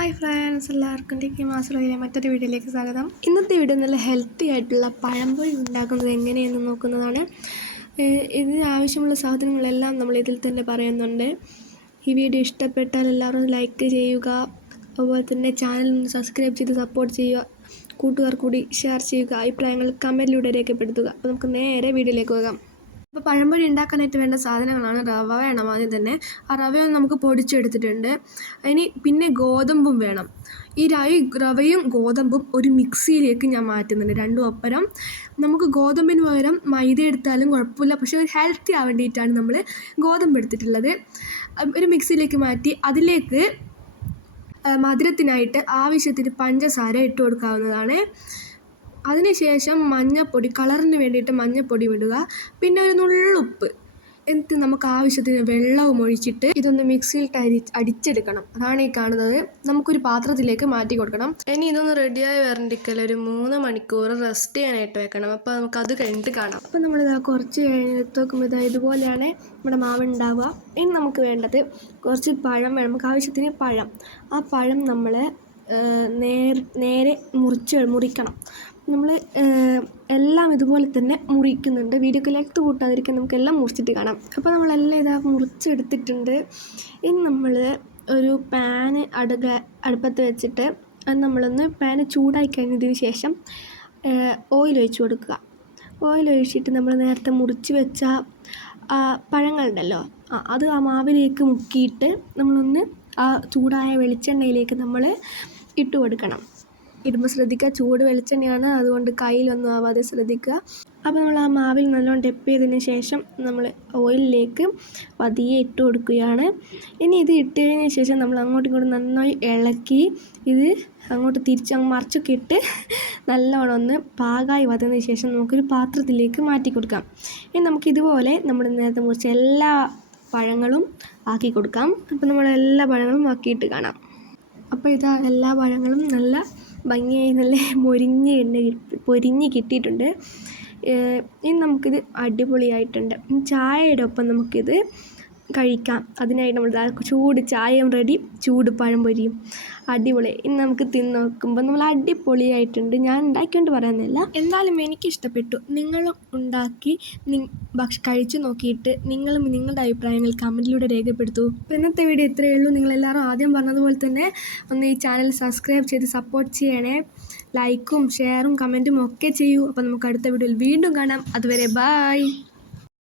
Hi friends, എല്ലാവർക്കും ടിക്കി മാസ്റ്ററിലെ മറ്റൊരു വീഡിയോയിലേക്ക് സ്വാഗതം. ഇന്നത്തെ വീഡിയോ നല്ല ഹെൽത്തി ആയിട്ടുള്ള പഴംപൊരി ഉണ്ടാക്കുന്നത് എങ്ങനെയെന്ന് നോക്കുന്നതാണ്. ഇതിന് ആവശ്യമുള്ള സാധനങ്ങളെല്ലാം നമ്മൾ ഇതിൽ തന്നെ പറയുന്നുണ്ട്. ഈ വീഡിയോ ഇഷ്ടപ്പെട്ടാൽ എല്ലാവരും ലൈക്ക് ചെയ്യുക, അതുപോലെ തന്നെ ചാനൽ സബ്സ്ക്രൈബ് ചെയ്ത് സപ്പോർട്ട് ചെയ്യുക, കൂട്ടുകാർ കൂടി ഷെയർ ചെയ്യുക, അഭിപ്രായങ്ങൾ കമൻറ്റിലൂടെ രേഖപ്പെടുത്തുക. അപ്പോൾ നമുക്ക് നേരെ വീഡിയോയിലേക്ക് പോകാം. അപ്പോൾ പഴംപൊരി ഉണ്ടാക്കാനായിട്ട് വേണ്ട സാധനങ്ങളാണ്. റവ വേണം ആദ്യം തന്നെ. ആ റവയൊന്ന് നമുക്ക് പൊടിച്ചെടുത്തിട്ടുണ്ട്. പിന്നെ ഗോതമ്പും വേണം. ഈ റവയും ഗോതമ്പും ഒരു മിക്സിയിലേക്ക് ഞാൻ മാറ്റുന്നുണ്ട്, രണ്ടും ഒപ്പരം. നമുക്ക് ഗോതമ്പിന് പകരം മൈദ എടുത്താലും കുഴപ്പമില്ല, പക്ഷേ ഒരു ഹെൽത്തി ആവാൻ വേണ്ടിയിട്ടാണ് നമ്മൾ ഗോതമ്പ് എടുത്തിട്ടുള്ളത്. ഒരു മിക്സിയിലേക്ക് മാറ്റി അതിലേക്ക് മധുരത്തിനായിട്ട് ആവശ്യത്തിന് പഞ്ചസാര ഇട്ട് കൊടുക്കാവുന്നതാണ്. അതിനുശേഷം മഞ്ഞൾപ്പൊടി, കളറിന് വേണ്ടിയിട്ട് മഞ്ഞൾപ്പൊടി ഇടുക. പിന്നെ ഒരു നുള്ളുപ്പ്, എന്നിട്ട് നമുക്ക് ആവശ്യത്തിന് വെള്ളവും ഒഴിച്ചിട്ട് ഇതൊന്ന് മിക്സിയിൽ അടിച്ചെടുക്കണം. അതാണ് ഈ കാണുന്നത്. നമുക്കൊരു പാത്രത്തിലേക്ക് മാറ്റി കൊടുക്കണം. ഇനി ഇതൊന്ന് റെഡിയായി വരണ്ടിക്കൽ ഒരു 3 മണിക്കൂർ റെസ്റ്റ് ചെയ്യാനായിട്ട് വെക്കണം. അപ്പോൾ നമുക്കത് കഴിഞ്ഞിട്ട് കാണാം. അപ്പോൾ നമ്മളിതാ കുറച്ച് കഴിഞ്ഞിട്ട് നോക്കുമ്പോൾ ഇതുപോലെയാണ് നമ്മുടെ മാവ് ഉണ്ടാവുക. ഇനി നമുക്ക് വേണ്ടത് കുറച്ച് പഴം വേണം. നമുക്ക് ആവശ്യത്തിന് പഴം. ആ പഴം നമ്മൾ നേരെ മുറിക്കണം. നമ്മൾ എല്ലാം ഇതുപോലെ തന്നെ മുറിക്കുന്നുണ്ട്. വീഡിയോക്ക് ലെങ്ത് കൂട്ടാതിരിക്കാൻ നമുക്കെല്ലാം മുറിച്ചിട്ട് കാണാം. അപ്പോൾ നമ്മളെല്ലാം ഇതാ മുറിച്ചെടുത്തിട്ടുണ്ട്. ഇനി നമ്മൾ ഒരു പാന് അടുപ്പത്ത് വെച്ചിട്ട് അത് നമ്മളൊന്ന് പാന് ചൂടായി കഴിഞ്ഞതിന് ശേഷം ഓയിൽ ഒഴിച്ച് കൊടുക്കുക. ഓയിൽ ഒഴിച്ചിട്ട് നമ്മൾ നേരത്തെ മുറിച്ച് വെച്ച പഴങ്ങളുണ്ടല്ലോ, അത് ആ മാവിലേക്ക് മുക്കിയിട്ട് നമ്മളൊന്ന് ആ ചൂടായ വെളിച്ചെണ്ണയിലേക്ക് നമ്മൾ ഇട്ട് കൊടുക്കണം. ഇടുമ്പോൾ ശ്രദ്ധിക്കുക, ചൂട് വെളിച്ചെണ്ണയാണ്, അതുകൊണ്ട് കയ്യിലൊന്നും ആവാതെ ശ്രദ്ധിക്കുക. അപ്പോൾ നമ്മൾ ആ മാവിൽ നല്ലോണം ടെപ്പ് ചെയ്തതിന് ശേഷം നമ്മൾ ഓയിലിലേക്ക് പതിയെ ഇട്ട് കൊടുക്കുകയാണ്. ഇനി ഇത് ഇട്ടതിന് ശേഷം നമ്മൾ അങ്ങോട്ടും ഇങ്ങോട്ടും നന്നായി ഇളക്കി ഇത് അങ്ങോട്ട് മറിച്ചൊക്കെ ഇട്ട് നല്ലോണം ഒന്ന് പാകമായി വന്നതിന് ശേഷം നമുക്കൊരു പാത്രത്തിലേക്ക് മാറ്റി കൊടുക്കാം. ഇനി നമുക്കിതുപോലെ നമ്മൾ നേരത്തെ മുറിച്ച എല്ലാ പഴങ്ങളും ആക്കി കൊടുക്കാം. അപ്പോൾ നമ്മൾ എല്ലാ പഴങ്ങളും ആക്കിയിട്ട് കാണാം. അപ്പോൾ ഇതാ എല്ലാ പഴങ്ങളും നല്ല ഭംഗിയായി നല്ല പൊരിഞ്ഞ് കിട്ടിയിട്ടുണ്ട്. ഇനി നമുക്കിത് അടിപൊളിയായിട്ടുണ്ട്. ചായയുടെ ഒപ്പം നമുക്കിത് കഴിക്കാം. അതിനായിട്ട് നമ്മൾ ചൂട് ചായയും റെഡി, ചൂട് പഴംപൊരിയും അടിപൊളി. ഇനി നമുക്ക് തിന്ന് നോക്കുമ്പോൾ നമ്മൾ അടിപൊളിയായിട്ടുണ്ട്. ഞാൻ ഉണ്ടാക്കിക്കൊണ്ട് പറയുന്നില്ല, എന്തായാലും എനിക്കിഷ്ടപ്പെട്ടു. നിങ്ങളും ഉണ്ടാക്കി കഴിച്ചു നോക്കിയിട്ട് നിങ്ങളുടെ അഭിപ്രായങ്ങൾ കമൻറ്റിലൂടെ രേഖപ്പെടുത്തൂ. അപ്പോൾ ഇന്നത്തെ വീഡിയോ ഇത്രയേ ഉള്ളൂ. നിങ്ങളെല്ലാവരും ആദ്യം പറഞ്ഞതുപോലെ തന്നെ ഒന്ന് ഈ ചാനൽ സബ്സ്ക്രൈബ് ചെയ്ത് സപ്പോർട്ട് ചെയ്യണേ. ലൈക്കും ഷെയറും കമൻറ്റും ഒക്കെ ചെയ്യൂ. അപ്പോൾ നമുക്ക് അടുത്ത വീഡിയോയിൽ വീണ്ടും കാണാം. അതുവരെ ബായ്.